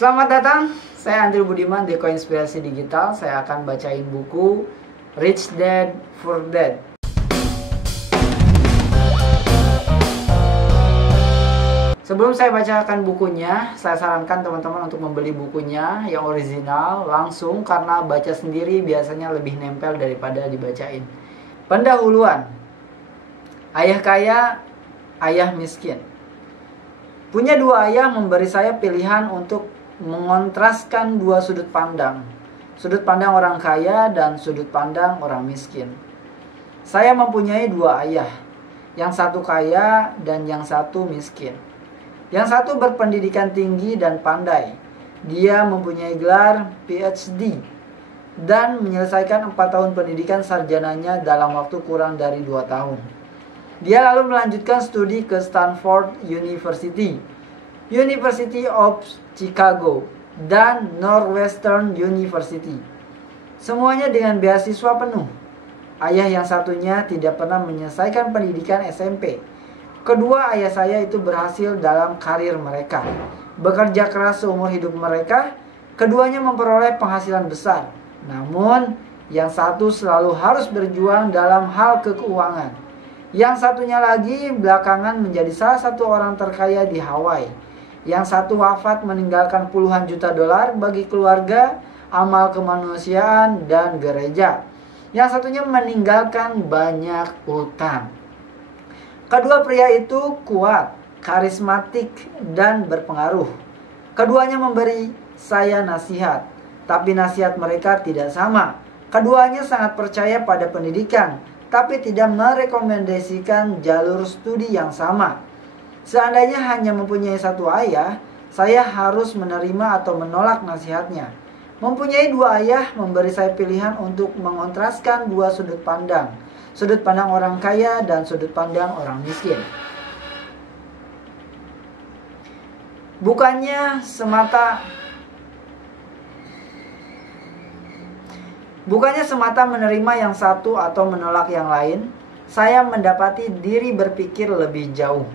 Selamat datang, saya Andrew Budiman di Koinspirasi Digital. Saya akan bacain buku Rich Dad Poor Dad. Sebelum saya bacakan bukunya, saya sarankan teman-teman untuk membeli bukunya yang original langsung, karena baca sendiri biasanya lebih nempel daripada dibacain. Pendahuluan. Ayah kaya, ayah miskin. Punya dua ayah memberi saya pilihan untuk mengontraskan dua sudut pandang. Sudut pandang orang kaya dan sudut pandang orang miskin. Saya mempunyai dua ayah. Yang satu kaya dan yang satu miskin. Yang satu berpendidikan tinggi dan pandai. Dia mempunyai gelar PhD dan menyelesaikan 4 tahun pendidikan sarjananya dalam waktu kurang dari 2 tahun. Dia lalu melanjutkan studi ke Stanford University, University of Chicago, dan Northwestern University. Semuanya dengan beasiswa penuh. Ayah yang satunya tidak pernah menyelesaikan pendidikan SMP. Kedua ayah saya itu berhasil dalam karir mereka. Bekerja keras seumur hidup mereka. Keduanya memperoleh penghasilan besar. Namun, yang satu selalu harus berjuang dalam hal keuangan. Yang satunya lagi belakangan menjadi salah satu orang terkaya di Hawaii. Yang satu wafat meninggalkan puluhan juta dolar bagi keluarga, amal kemanusiaan, dan gereja. Yang satunya meninggalkan banyak utang. Kedua pria itu kuat, karismatik, dan berpengaruh. Keduanya memberi saya nasihat, tapi nasihat mereka tidak sama. Keduanya sangat percaya pada pendidikan, tapi tidak merekomendasikan jalur studi yang sama. Seandainya hanya mempunyai satu ayah, saya harus menerima atau menolak nasihatnya. Mempunyai dua ayah memberi saya pilihan untuk mengontraskan dua sudut pandang. Sudut pandang orang kaya dan sudut pandang orang miskin. Bukannya semata menerima yang satu atau menolak yang lain, saya mendapati diri berpikir lebih jauh,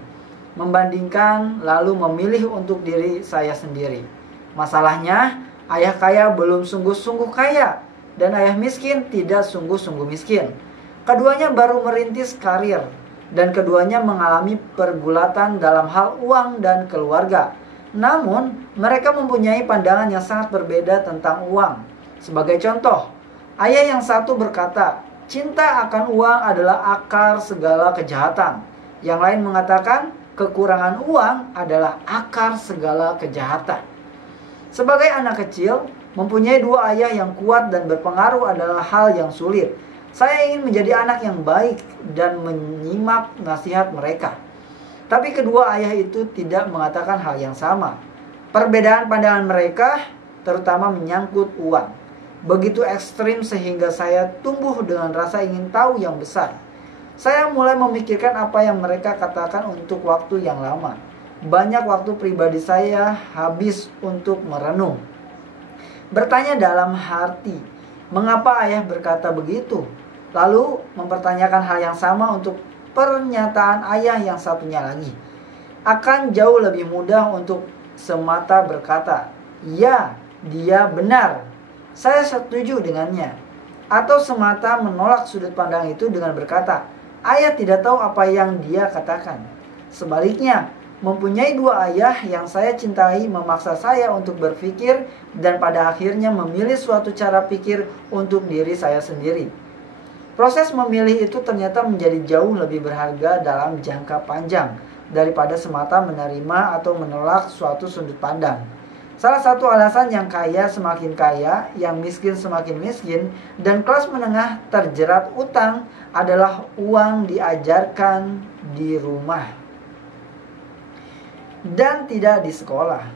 membandingkan lalu memilih untuk diri saya sendiri. Masalahnya, ayah kaya belum sungguh-sungguh kaya, dan ayah miskin tidak sungguh-sungguh miskin. Keduanya baru merintis karir, dan keduanya mengalami pergulatan dalam hal uang dan keluarga. Namun, mereka mempunyai pandangan yang sangat berbeda tentang uang. Sebagai contoh, ayah yang satu berkata, cinta akan uang adalah akar segala kejahatan. Yang lain mengatakan, kekurangan uang adalah akar segala kejahatan. Sebagai anak kecil, mempunyai dua ayah yang kuat dan berpengaruh adalah hal yang sulit. Saya ingin menjadi anak yang baik dan menyimak nasihat mereka. Tapi kedua ayah itu tidak mengatakan hal yang sama. Perbedaan pandangan mereka terutama menyangkut uang. Begitu ekstrim sehingga saya tumbuh dengan rasa ingin tahu yang besar. Saya mulai memikirkan apa yang mereka katakan untuk waktu yang lama. Banyak waktu pribadi saya habis untuk merenung. Bertanya dalam hati, mengapa ayah berkata begitu? Lalu mempertanyakan hal yang sama untuk pernyataan ayah yang satunya lagi. Akan jauh lebih mudah untuk semata berkata, ya, dia benar, saya setuju dengannya. Atau semata menolak sudut pandang itu dengan berkata, ayah tidak tahu apa yang dia katakan. Sebaliknya, mempunyai dua ayah yang saya cintai memaksa saya untuk berpikir dan pada akhirnya memilih suatu cara pikir untuk diri saya sendiri. Proses memilih itu ternyata menjadi jauh lebih berharga dalam jangka panjang daripada semata menerima atau menolak suatu sudut pandang. Salah satu alasan yang kaya semakin kaya, yang miskin semakin miskin, dan kelas menengah terjerat utang adalah uang diajarkan di rumah dan tidak di sekolah.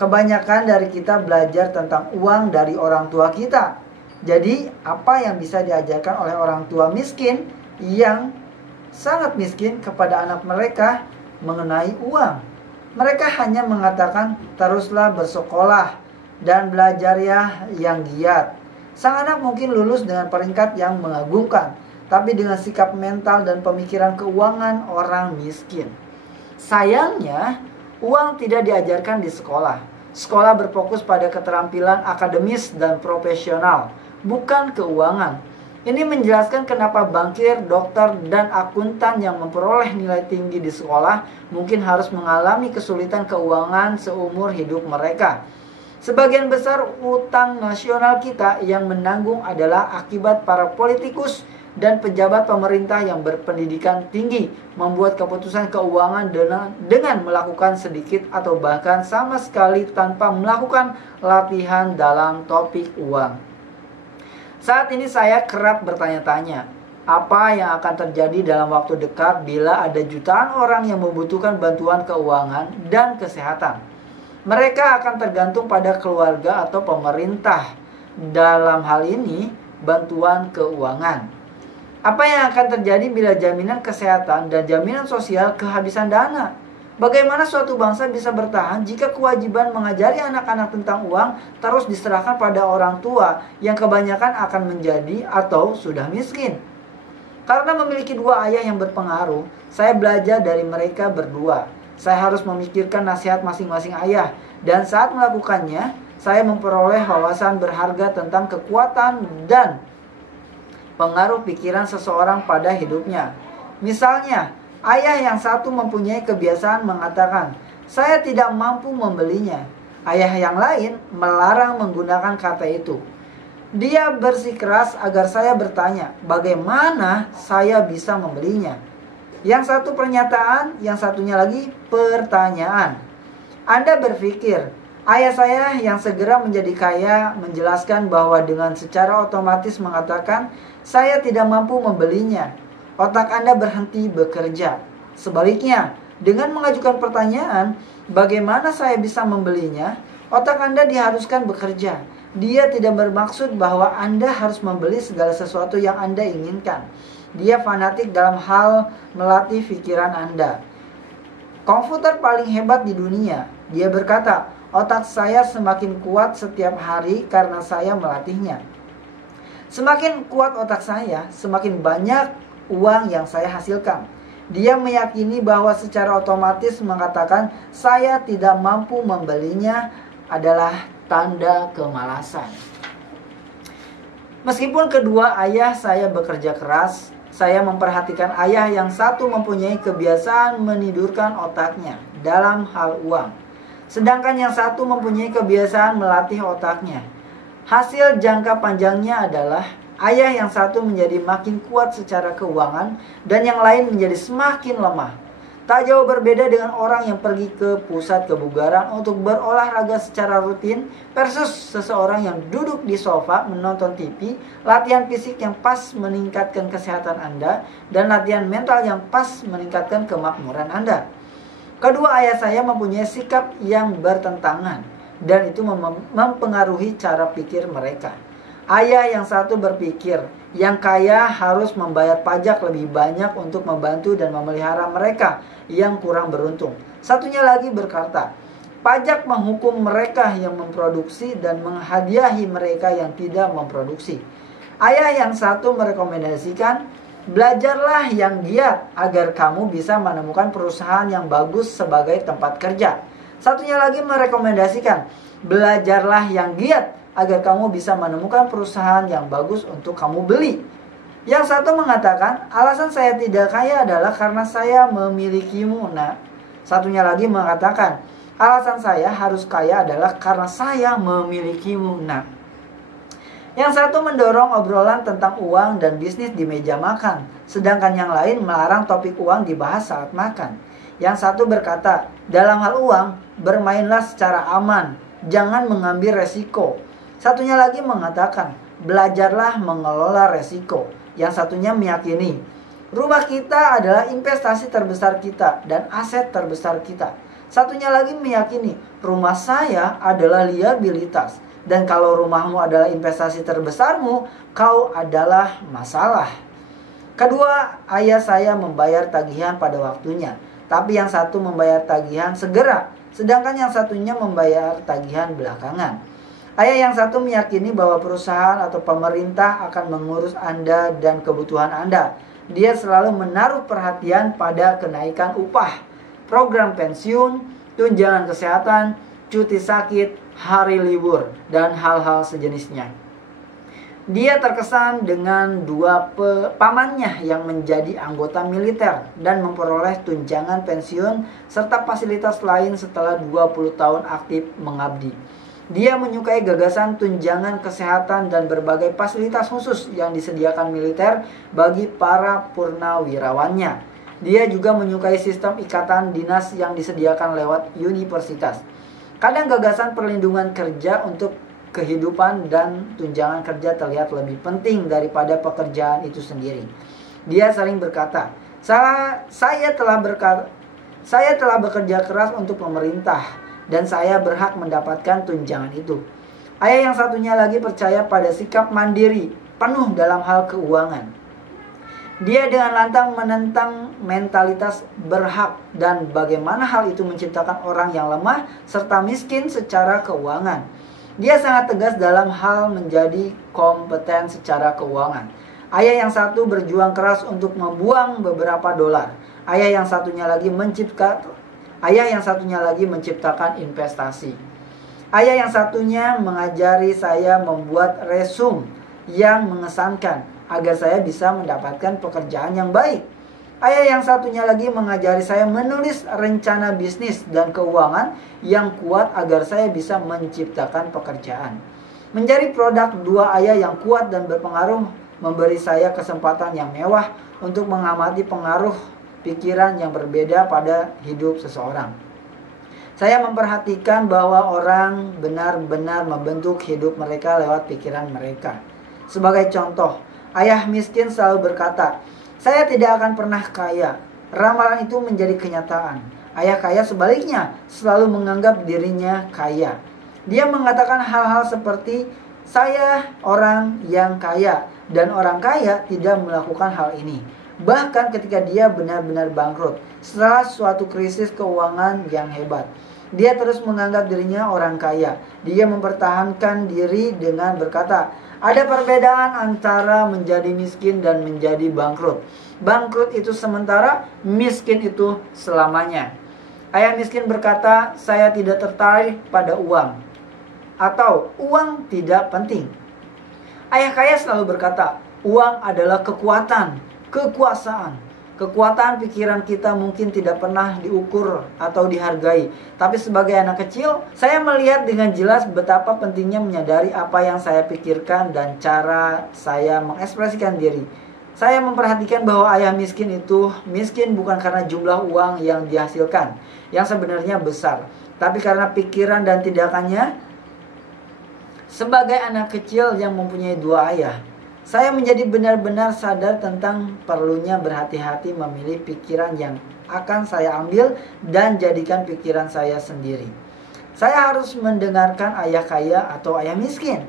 Kebanyakan dari kita belajar tentang uang dari orang tua kita. Jadi, apa yang bisa diajarkan oleh orang tua miskin yang sangat miskin kepada anak mereka mengenai uang? Mereka hanya mengatakan, teruslah bersekolah dan belajar ya yang giat. Sang anak mungkin lulus dengan peringkat yang mengagumkan, tapi dengan sikap mental dan pemikiran keuangan orang miskin. Sayangnya, uang tidak diajarkan di sekolah. Sekolah berfokus pada keterampilan akademis dan profesional, bukan keuangan. Ini menjelaskan kenapa bankir, dokter, dan akuntan yang memperoleh nilai tinggi di sekolah mungkin harus mengalami kesulitan keuangan seumur hidup mereka. Sebagian besar utang nasional kita yang menanggung adalah akibat para politikus dan pejabat pemerintah yang berpendidikan tinggi membuat keputusan keuangan dengan melakukan sedikit atau bahkan sama sekali tanpa melakukan latihan dalam topik uang. Saat ini saya kerap bertanya-tanya, apa yang akan terjadi dalam waktu dekat bila ada jutaan orang yang membutuhkan bantuan keuangan dan kesehatan? Mereka akan tergantung pada keluarga atau pemerintah. Dalam hal ini, bantuan keuangan. Apa yang akan terjadi bila jaminan kesehatan dan jaminan sosial kehabisan dana? Bagaimana suatu bangsa bisa bertahan jika kewajiban mengajari anak-anak tentang uang terus diserahkan pada orang tua yang kebanyakan akan menjadi atau sudah miskin? Karena memiliki dua ayah yang berpengaruh, saya belajar dari mereka berdua. Saya harus memikirkan nasihat masing-masing ayah, dan saat melakukannya, saya memperoleh wawasan berharga tentang kekuatan dan pengaruh pikiran seseorang pada hidupnya. Misalnya, ayah yang satu mempunyai kebiasaan mengatakan, "Saya tidak mampu membelinya." Ayah yang lain melarang menggunakan kata itu. Dia bersikeras agar saya bertanya, bagaimana saya bisa membelinya? Yang satu pernyataan, yang satunya lagi pertanyaan. Anda berpikir, ayah saya yang segera menjadi kaya menjelaskan bahwa dengan secara otomatis mengatakan, "Saya tidak mampu membelinya." Otak Anda berhenti bekerja. Sebaliknya, dengan mengajukan pertanyaan, bagaimana saya bisa membelinya? Otak Anda diharuskan bekerja. Dia tidak bermaksud bahwa Anda harus membeli segala sesuatu yang Anda inginkan. Dia fanatik dalam hal melatih pikiran Anda. Komputer paling hebat di dunia. Dia berkata, "Otak saya semakin kuat setiap hari karena saya melatihnya." Semakin kuat otak saya, semakin banyak uang yang saya hasilkan. Dia meyakini bahwa secara otomatis mengatakan saya tidak mampu membelinya adalah tanda kemalasan. Meskipun kedua ayah saya bekerja keras, saya memperhatikan ayah yang satu mempunyai kebiasaan menidurkan otaknya dalam hal uang. Sedangkan yang satu mempunyai kebiasaan melatih otaknya. Hasil jangka panjangnya adalah ayah yang satu menjadi makin kuat secara keuangan dan yang lain menjadi semakin lemah. Tak jauh berbeda dengan orang yang pergi ke pusat kebugaran untuk berolahraga secara rutin versus seseorang yang duduk di sofa menonton TV, latihan fisik yang pas meningkatkan kesehatan Anda dan latihan mental yang pas meningkatkan kemakmuran Anda. Kedua ayah saya mempunyai sikap yang bertentangan dan itu mempengaruhi cara pikir mereka. Ayah yang satu berpikir, yang kaya harus membayar pajak lebih banyak untuk membantu dan memelihara mereka yang kurang beruntung. Satunya lagi berkata, pajak menghukum mereka yang memproduksi dan menghadiahi mereka yang tidak memproduksi. Ayah yang satu merekomendasikan, belajarlah yang giat agar kamu bisa menemukan perusahaan yang bagus sebagai tempat kerja. Satunya lagi merekomendasikan, belajarlah yang giat agar kamu bisa menemukan perusahaan yang bagus untuk kamu beli. Yang satu mengatakan, alasan saya tidak kaya adalah karena saya memilikimu, nak. Satunya lagi mengatakan, alasan saya harus kaya adalah karena saya memilikimu, nak. Yang satu mendorong obrolan tentang uang dan bisnis di meja makan, sedangkan yang lain melarang topik uang dibahas saat makan. Yang satu berkata, dalam hal uang, bermainlah secara aman, jangan mengambil resiko. Satunya lagi mengatakan, belajarlah mengelola resiko. Yang satunya meyakini, rumah kita adalah investasi terbesar kita dan aset terbesar kita. Satunya lagi meyakini, rumah saya adalah liabilitas. Dan kalau rumahmu adalah investasi terbesarmu, kau adalah masalah. Kedua, ayah saya membayar tagihan pada waktunya. Tapi yang satu membayar tagihan segera, sedangkan yang satunya membayar tagihan belakangan. Ayah yang satu meyakini bahwa perusahaan atau pemerintah akan mengurus Anda dan kebutuhan Anda. Dia selalu menaruh perhatian pada kenaikan upah, program pensiun, tunjangan kesehatan, cuti sakit, hari libur, dan hal-hal sejenisnya. Dia terkesan dengan dua pamannya yang menjadi anggota militer dan memperoleh tunjangan pensiun serta fasilitas lain setelah 20 tahun aktif mengabdi. Dia menyukai gagasan tunjangan kesehatan dan berbagai fasilitas khusus yang disediakan militer bagi para purnawirawannya. Dia juga menyukai sistem ikatan dinas yang disediakan lewat universitas. Kadang gagasan perlindungan kerja untuk kehidupan dan tunjangan kerja terlihat lebih penting daripada pekerjaan itu sendiri. Dia sering berkata, saya telah bekerja keras untuk pemerintah dan saya berhak mendapatkan tunjangan itu. Ayah yang satunya lagi percaya pada sikap mandiri penuh dalam hal keuangan. Dia dengan lantang menentang mentalitas berhak dan bagaimana hal itu menciptakan orang yang lemah serta miskin secara keuangan. Dia sangat tegas dalam hal menjadi kompeten secara keuangan. Ayah yang satu berjuang keras untuk membuang beberapa dolar. Ayah yang satunya lagi menciptakan investasi. Ayah yang satunya mengajari saya membuat resume yang mengesankan agar saya bisa mendapatkan pekerjaan yang baik. Ayah yang satunya lagi mengajari saya menulis rencana bisnis dan keuangan yang kuat agar saya bisa menciptakan pekerjaan. Menjadi produk dua ayah yang kuat dan berpengaruh memberi saya kesempatan yang mewah untuk mengamati pengaruh pikiran yang berbeda pada hidup seseorang. Saya memperhatikan bahwa orang benar-benar membentuk hidup mereka lewat pikiran mereka. Sebagai contoh, ayah miskin selalu berkata, "Saya tidak akan pernah kaya." Ramalan itu menjadi kenyataan. Ayah kaya sebaliknya selalu menganggap dirinya kaya. Dia mengatakan hal-hal seperti, "Saya orang yang kaya," dan orang kaya tidak melakukan hal ini. Bahkan ketika dia benar-benar bangkrut setelah suatu krisis keuangan yang hebat, dia terus menganggap dirinya orang kaya. Dia mempertahankan diri dengan berkata, "Ada perbedaan antara menjadi miskin dan menjadi bangkrut. Bangkrut itu sementara, miskin itu selamanya." Ayah miskin berkata, "Saya tidak tertarik pada uang," atau "uang tidak penting." Ayah kaya selalu berkata, "Uang adalah kekuatan, kekuasaan." Kekuatan pikiran kita mungkin tidak pernah diukur atau dihargai. Tapi sebagai anak kecil, saya melihat dengan jelas betapa pentingnya menyadari apa yang saya pikirkan dan cara saya mengekspresikan diri. Saya memperhatikan bahwa ayah miskin itu miskin bukan karena jumlah uang yang dihasilkan, yang sebenarnya besar, tapi karena pikiran dan tindakannya. Sebagai anak kecil yang mempunyai dua ayah, saya menjadi benar-benar sadar tentang perlunya berhati-hati memilih pikiran yang akan saya ambil dan jadikan pikiran saya sendiri. Saya harus mendengarkan ayah kaya atau ayah miskin.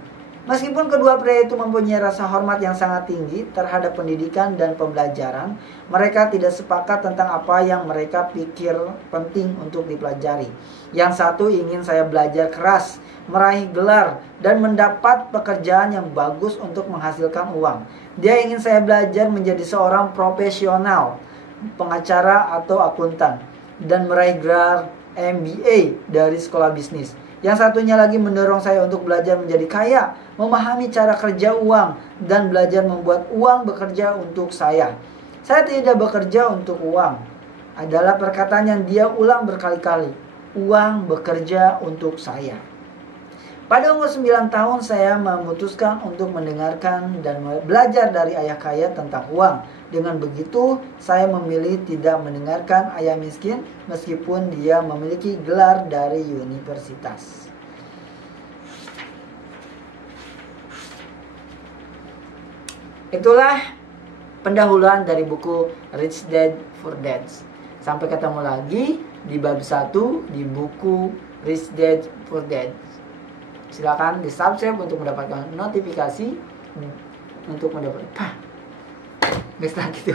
Meskipun kedua pria itu mempunyai rasa hormat yang sangat tinggi terhadap pendidikan dan pembelajaran, mereka tidak sepakat tentang apa yang mereka pikir penting untuk dipelajari. Yang satu ingin saya belajar keras, meraih gelar, dan mendapat pekerjaan yang bagus untuk menghasilkan uang. Dia ingin saya belajar menjadi seorang profesional, pengacara atau akuntan, dan meraih gelar MBA dari sekolah bisnis. Yang satunya lagi mendorong saya untuk belajar menjadi kaya, memahami cara kerja uang, dan belajar membuat uang bekerja untuk saya. Saya tidak bekerja untuk uang, adalah perkataan yang dia ulang berkali-kali. Uang bekerja untuk saya. Pada umur 9 tahun saya memutuskan untuk mendengarkan dan belajar dari ayah kaya tentang uang. Dengan begitu saya memilih tidak mendengarkan ayah miskin meskipun dia memiliki gelar dari universitas. Itulah pendahuluan dari buku Rich Dad Poor Dad. Sampai ketemu lagi di bab 1 di buku Rich Dad Poor Dad. Silakan di subscribe untuk mendapatkan notifikasi untuk mendapatkan. Nggak gitu